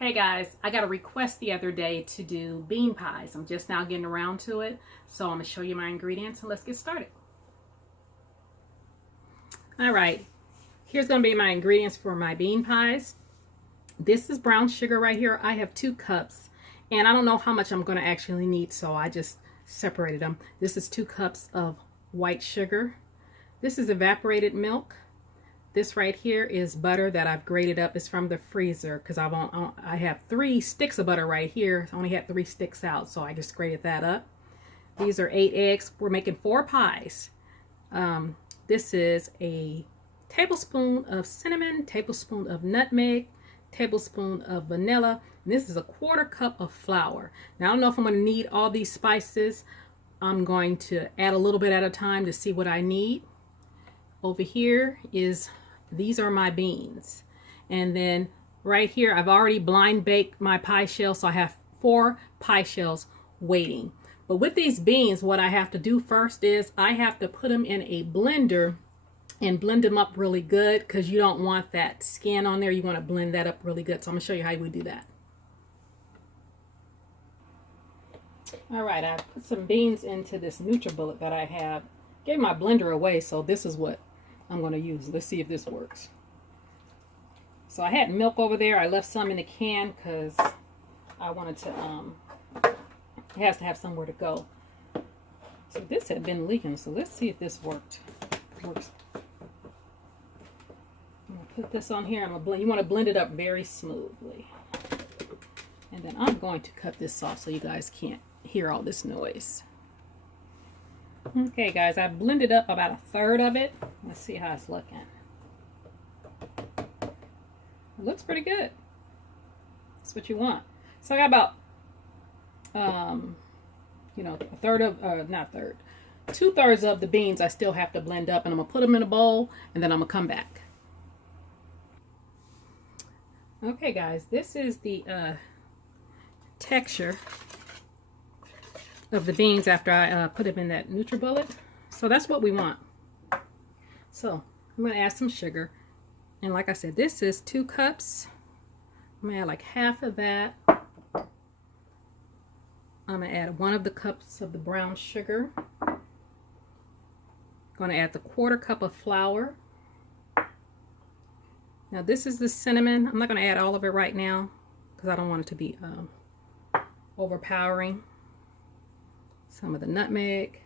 Hey guys, I got a request the other day to do bean pies. I'm just now getting around to it, so I'm going to show you my ingredients and let's get started. All right, here's going to be my ingredients for my bean pies. This is brown sugar right here. I have 2 cups, and I don't know how much I'm going to actually need, so I just separated them. This is 2 cups of white sugar. This is evaporated milk. This right here is butter that I've grated up. It's from the freezer because I have 3 sticks of butter right here. I only had 3 sticks out, so I just grated that up. These are 8 eggs. We're making 4 pies. This is a tablespoon of cinnamon, tablespoon of nutmeg, tablespoon of vanilla, and this is a 1/4 cup of flour. Now I don't know if I'm going to need all these spices. I'm going to add a little bit at a time to see what I need. Over here is, these are my beans, and then right here I've already blind baked my pie shell, so I have 4 pie shells waiting. But with these beans, what I have to do first is I have to put them in a blender and blend them up really good, because you don't want that skin on there. You want to blend that up really good. So I'm going to show you how we do that. All right, I put some beans into this NutriBullet that I have. Gave my blender away, so this is what I'm going to use. Let's see if this works. So I had milk over there. I left some in the can because I wanted to, it has to have somewhere to go. So this had been leaking, so let's see if this works. I'm going to put this on here. I'm going to blend. You want to blend it up very smoothly. And then I'm going to cut this off so you guys can't hear all this noise. Okay guys, I blended up about 1/3 of it. Let's see how it's looking. It looks pretty good. That's what you want. So I got about, 1/3 of, not third, 2/3 of the beans I still have to blend up, and I'm gonna put them in a bowl, and then I'm gonna come back. Okay guys, this is the texture of the beans after I put them in that NutriBullet. So that's what we want. So I'm going to add some sugar, and like I said, this is 2 cups. I'm going to add like half of that. I'm going to add 1 of the cups of the brown sugar. I'm going to add the 1/4 cup of flour. Now this is the cinnamon. I'm not going to add all of it right now because I don't want it to be overpowering. Some of the nutmeg,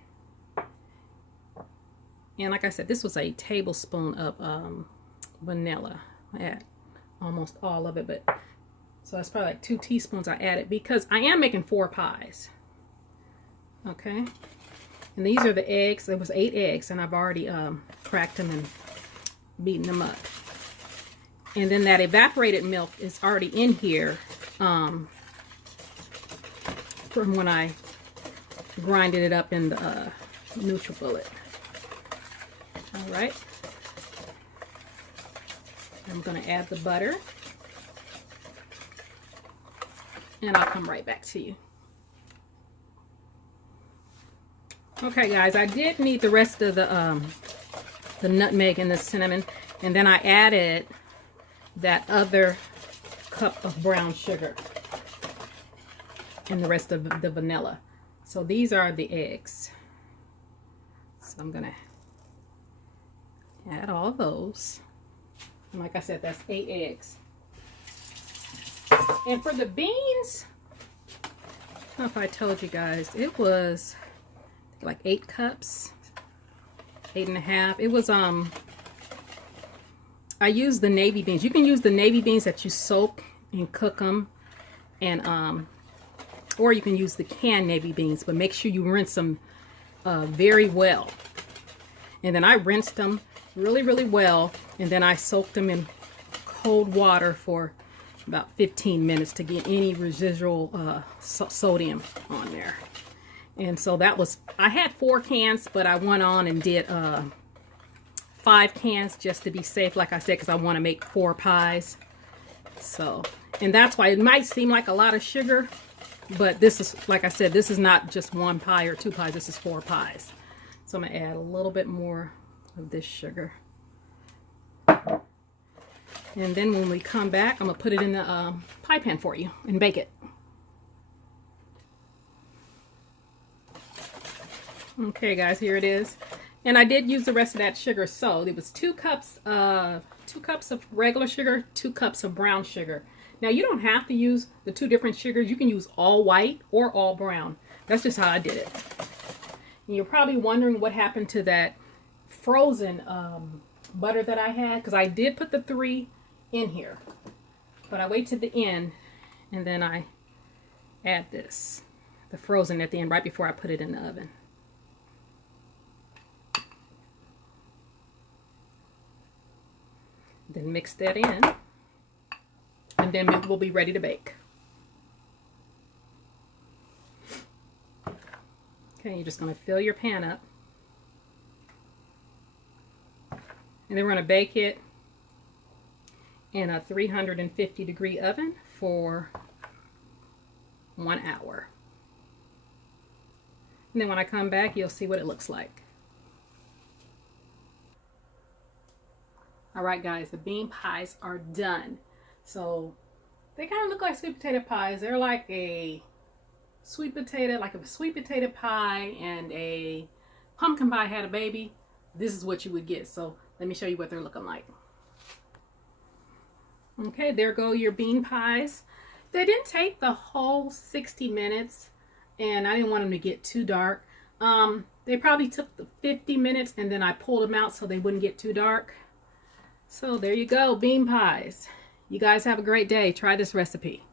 and like I said, this was a tablespoon of vanilla. I add almost all of it, but so that's probably like 2 teaspoons I added because I am making 4 pies. Okay, and these are the eggs. It was 8 eggs, and I've already cracked them and beaten them up. And then that evaporated milk is already in here from when I grinded it up in the NutriBullet. All right, I'm going to add the butter, and I'll come right back to you. Okay guys, I did need the rest of the nutmeg and the cinnamon, and then I added that other cup of brown sugar and the rest of the vanilla. So these are the eggs. So I'm going to add all those. And like I said, that's 8 eggs. And for the beans, I don't know if I told you guys, it was like 8 cups, 8.5. It was, I used the navy beans. You can use the navy beans that you soak and cook them, and or you can use the canned navy beans, but make sure you rinse them very well. And then I rinsed them really well, and then I soaked them in cold water for about 15 minutes to get any residual sodium on there. And so that was, I had 4 cans, but I went on and did 5 cans just to be safe, like I said, because I want to make 4 pies. So, and that's why it might seem like a lot of sugar, but this is, like I said, this is not just 1 pie or 2 pies. This is 4 pies. So I'm going to add a little bit more of this sugar. And then when we come back, I'm going to put it in the pie pan for you and bake it. Okay guys, here it is. And I did use the rest of that sugar. So it was 2 cups of regular sugar, 2 cups of brown sugar. Now you don't have to use the 2 different sugars. You can use all white or all brown. That's just how I did it. And you're probably wondering what happened to that frozen butter that I had, because I did put the 3 in here, but I wait to the end and then I add this, the frozen at the end, right before I put it in the oven. Then mix that in, and then it will be ready to bake. Okay, you're just going to fill your pan up, and then we're going to bake it in a 350-degree oven for 1 hour. And then when I come back, you'll see what it looks like. All right, guys, the bean pies are done. So they kind of look like sweet potato pies. They're like a sweet potato, like a sweet potato pie and a pumpkin pie had a baby. This is what you would get. So let me show you what they're looking like. Okay, there go your bean pies. They didn't take the whole 60 minutes, and I didn't want them to get too dark. They probably took the 50 minutes, and then I pulled them out so they wouldn't get too dark. So there you go, bean pies. You guys have a great day. Try this recipe.